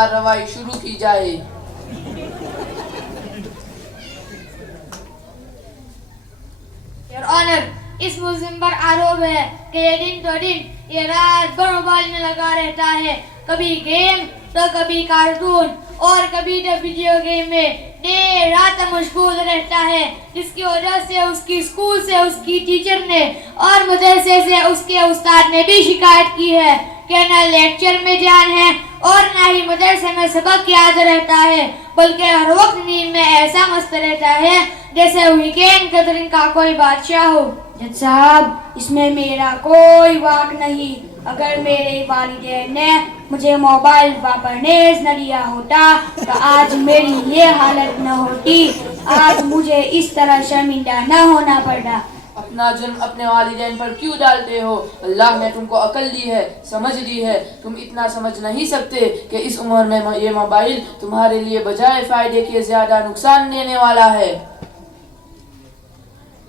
कार्रवाई शुरू की जाए। योर ऑनर, इस मुल्जिम पर आरोप है कि ये दिन तो दिन ये रात भर मोबाइल में लगा रहता है, कभी गेम तो कभी कार्टून और कभी तो वीडियो गेम में देर रात मशगूल रहता है, जिसकी वजह से उसकी स्कूल से उसकी टीचर ने और मदरसे से उसके उस्ताद ने भी शिकायत की है कि न लेक्चर में ध्यान है और न ही मदरसे में सबक याद रहता है, बल्कि हर वक्त नींद में ऐसा मस्त रहता है जैसे वीकेंड के दिन का कोई बादशाह हो। जज साहब, इसमें मेरा कोई वाक नहीं। अगर मेरे वालिदैन ने मुझे मोबाइल वापस न दिया होता तो आज मेरी ये हालत न होती, आज मुझे इस तरह शर्मिंदा न होना पड़ता। अपना जुर्म अपने वालिदैन पर क्यों डालते हो? अल्लाह ने तुमको अकल दी है, समझ दी है। तुम इतना समझ नहीं सकते कि इस उम्र में ये मोबाइल तुम्हारे लिए बजाय फायदे के ज्यादा नुकसान देने वाला है।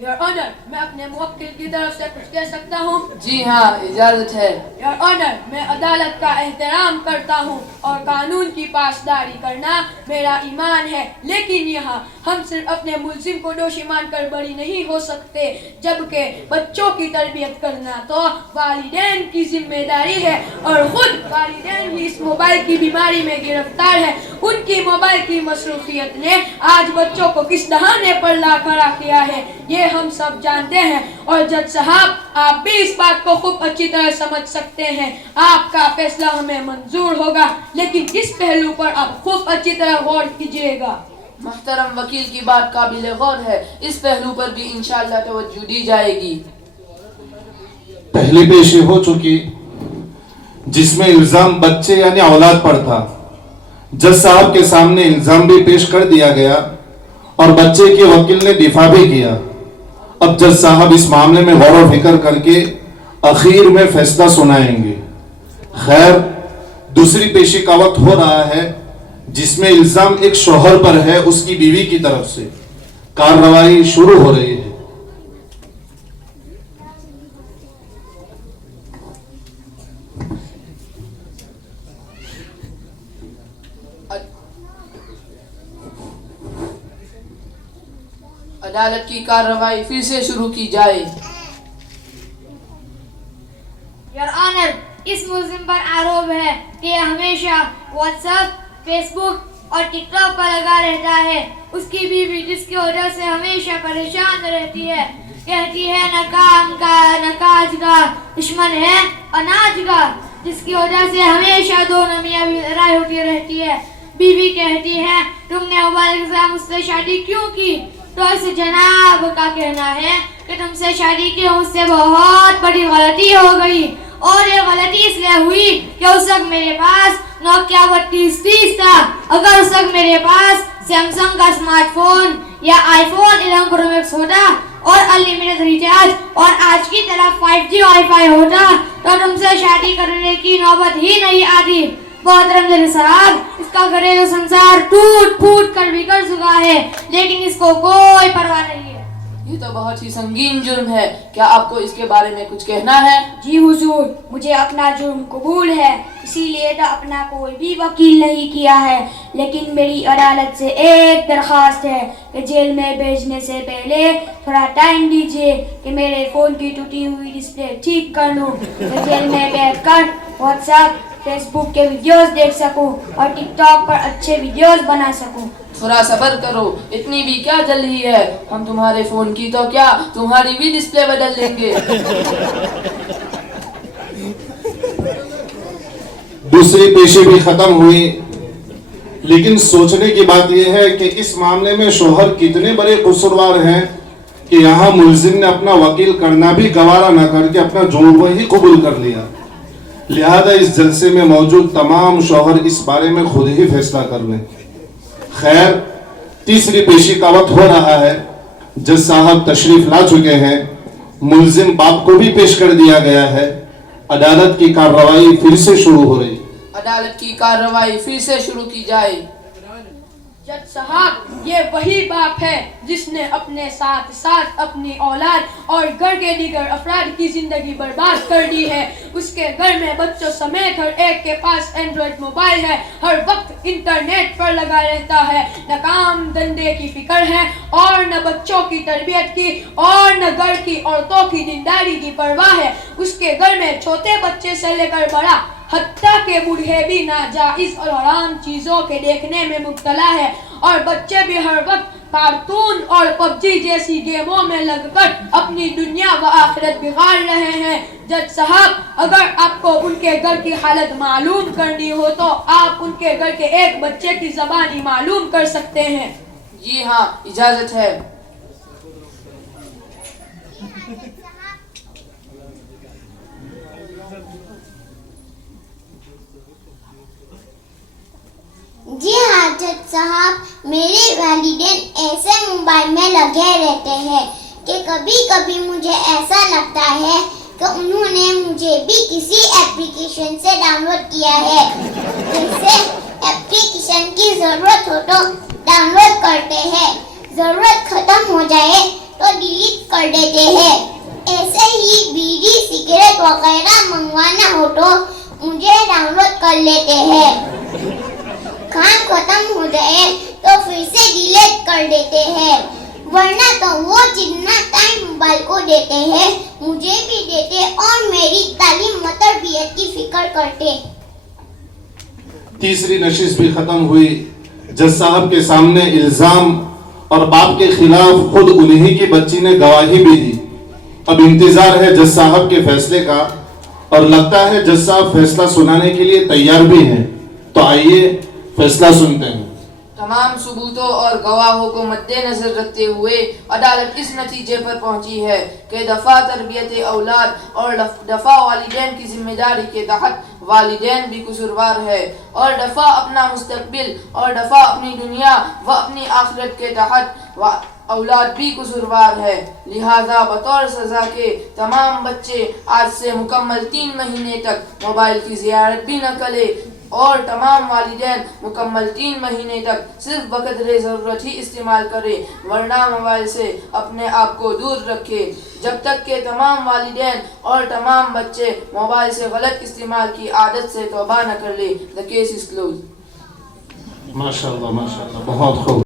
योर ऑनर, मैं अपने मुवक्किल की तरफ से कुछ कह सकता हूँ? जी हाँ, इजाजत है। योर ऑनर, मैं अदालत का एहतराम करता हूँ और कानून की पासदारी करना मेरा ईमान है, लेकिन यहाँ हम सिर्फ अपने मुल्जिम को दोषी मानकर बरी नहीं हो सकते, जबकि बच्चों की तरबियत करना तो वालिदैन की जिम्मेदारी है और खुद वालिदैन ही इस मोबाइल की बीमारी में गिरफ्तार है। उनकी मोबाइल की मसरूफियत ने आज बच्चों को किस दहाने पर ला खड़ा किया है, ये हम सब जानते हैं। और जज साहब, आप भी इस बात को खूब अच्छी तरह समझ सकते हैं। आपका फैसला हमें मंजूर होगा, लेकिन इस पहलू पर आप खूब अच्छी तरह गौर कीजिएगा। मुहतरम वकील की बात काबिल गौर है, इस पहलू पर भी इंशाअल्लाह तवज्जो दी जाएगी। पहली पेशी हो चुकी जिसमें इल्जाम बच्चे यानी औलाद पर था। जज साहब के सामने इल्जाम भी पेश कर दिया गया और बच्चे के वकील ने दिफा भी किया। अब जज साहब इस मामले में गौर व फिक्र करके आखिर में फैसला सुनाएंगे। खैर, दूसरी पेशी का वक्त हो रहा है जिसमें इल्जाम एक शौहर पर है उसकी बीवी की तरफ से। कार्रवाई शुरू हो रही है। अदालत की कार्रवाई फिर से शुरू की जाए। योर ऑनर, इस मुल्जिम पर आरोप है कि हमेशा व्हाट्सएप, फेसबुक और टिकटॉक पर लगा रहता है। उसकी बीवी जिसकी वजह से हमेशा परेशान रहती है, कहती है न काम का न काज का, दुश्मन है अनाज का, जिसकी वजह से हमेशा दो नमियां लड़ाई होती रहती है। बीवी कहती है तुमने मोबाइल के साथ मुझसे शादी क्यों की? तो इस जनाब का कहना है कि तुमसे शादी की मुझसे बहुत बड़ी गलती हो गई, और ये गलती इसलिए हुई कि उस वक्त मेरे पास नोकिया 3230 था। अगर उस वक्त मेरे पास सैमसंग का स्मार्टफोन या आईफोन 11 प्रो मैक्स होता और अनलिमिटेड रिचार्ज और आज की तरह 5G वाईफाई होता तो तुमसे शादी करने की नौबत ही नहीं आती। मोहतरम जज साहब, इसका घरेलू संसार टूट फूट कर बिगड़ चुका है, लेकिन इसको कोई परवाह नहीं है। ये तो बहुत ही संगीन जुर्म है, क्या आपको इसके बारे में कुछ कहना है? जी हुजूर, मुझे अपना जुर्म कबूल है, इसीलिए तो अपना कोई भी वकील नहीं किया है। लेकिन मेरी अदालत से एक दरख्वास्त है कि जेल में भेजने से पहले थोड़ा टाइम दीजिए कि मेरे फोन की टूटी हुई डिस्प्ले ठीक कर लूँ, तो जेल में बैठकर व्हाट्सएप, फेसबुक के वीडियोस देख सकूं और टिकटॉक पर अच्छे वीडियोस बना सकूं। थोड़ा सब्र करो, इतनी भी क्या जल्दी है। हम तुम्हारे फोन की तो क्या, तुम्हारी भी डिस्प्ले बदल देंगे। दूसरी पेशी भी खत्म हुई, लेकिन सोचने की बात यह है कि इस मामले में शौहर कितने बड़े कसूरवार हैं कि यहाँ मुल्जिम ने अपना वकील करना भी गवारा न करके अपना जुर्म ही कबूल कर लिया। लिहाजा इस जलसे में मौजूद तमाम शौहर इस बारे में खुद ही फैसला कर लें। खैर, तीसरी पेशी का वक्त हो रहा है। जज साहब तशरीफ ला चुके हैं। मुल्जिम बाप को भी पेश कर दिया गया है। अदालत की कार्रवाई फिर से शुरू हो रही है। अदालत की कार्रवाई फिर से शुरू की जाए। जज साहब, ये वही बाप है जिसने अपने साथ साथ अपनी औलाद और घर के दीगर अफराद की जिंदगी बर्बाद कर दी है। उसके घर में बच्चों समेत हर एक के पास एंड्रॉइड मोबाइल है, हर वक्त इंटरनेट पर लगा रहता है। न काम धंधे की फिक्र है और न बच्चों की तरबियत की और न घर की औरतों की दीनदारी की परवाह है। उसके घर में छोटे बच्चे से लेकर बड़ा हत्ता के बूढ़े भी नाजायज और हराम चीजों के देखने में मुब्तला है और बच्चे भी हर वक्त कार्टून और पबजी जैसी गेमों में लगकर अपनी दुनिया व आखिरत बिगाड़ रहे हैं। जज साहब, अगर आपको उनके घर की हालत मालूम करनी हो तो आप उनके घर के एक बच्चे की ज़बानी मालूम कर सकते हैं। जी हाँ, इजाजत है। जी हाँ जज साहब, मेरे वालिदैन ऐसे मोबाइल में लगे रहते हैं कि कभी कभी मुझे ऐसा लगता है कि उन्होंने मुझे भी किसी एप्लीकेशन से डाउनलोड किया है। जैसे एप्लीकेशन की ज़रूरत हो तो डाउनलोड करते हैं, ज़रूरत ख़त्म हो जाए तो डिलीट कर देते हैं। ऐसे ही बीड़ी सिगरेट वगैरह मंगवाना हो तो मुझे डाउनलोड कर लेते हैं। काम खत्म हो जाए तो फिर से डिलीट कर देते हैं, वरना तो वो जितना टाइम मोबाइल को देते हैं मुझे भी देते और मेरी तालीम व तरबियत की फिक्र करते। तीसरी नशिश भी खत्म हुई। जज साहब के सामने इल्जाम और बाप के खिलाफ खुद उन्हीं की बच्ची ने गवाही भी दी। अब इंतजार है जज साहब के फैसले का और लगता है जज साहब फैसला सुनाने के लिए तैयार भी हैं। तो आइए फैसला सुनते हैं। तमाम सबूतों और गवाहों को मद्देनजर रखते हुए अदालत इस नतीजे पर पहुंची है कि दफा तरबियत औलाद और दफा वालिदैन की जिम्मेदारी के तहत वालिदैन भी कसूरवार है और दफा अपना मुस्तकबिल और दफा अपनी दुनिया व अपनी आखिरत के तहत औलाद भी कसूरवार है। लिहाजा बतौर सजा के तमाम बच्चे आज से मुकम्मल 3 महीने तक मोबाइल की ज़ियारत भी न करें और तमाम वालिदैन मुकम्मल 3 महीने तक सिर्फ बक़द्रे ज़रूरत ही इस्तेमाल करें, वरना मोबाइल से अपने आप को दूर रखें जब तक कि तमाम वालिदैन और तमाम बच्चे मोबाइल से गलत इस्तेमाल की आदत से तौबा न कर ले। The case is close. माशाअल्लाह, माशाअल्लाह, बहुत खूब।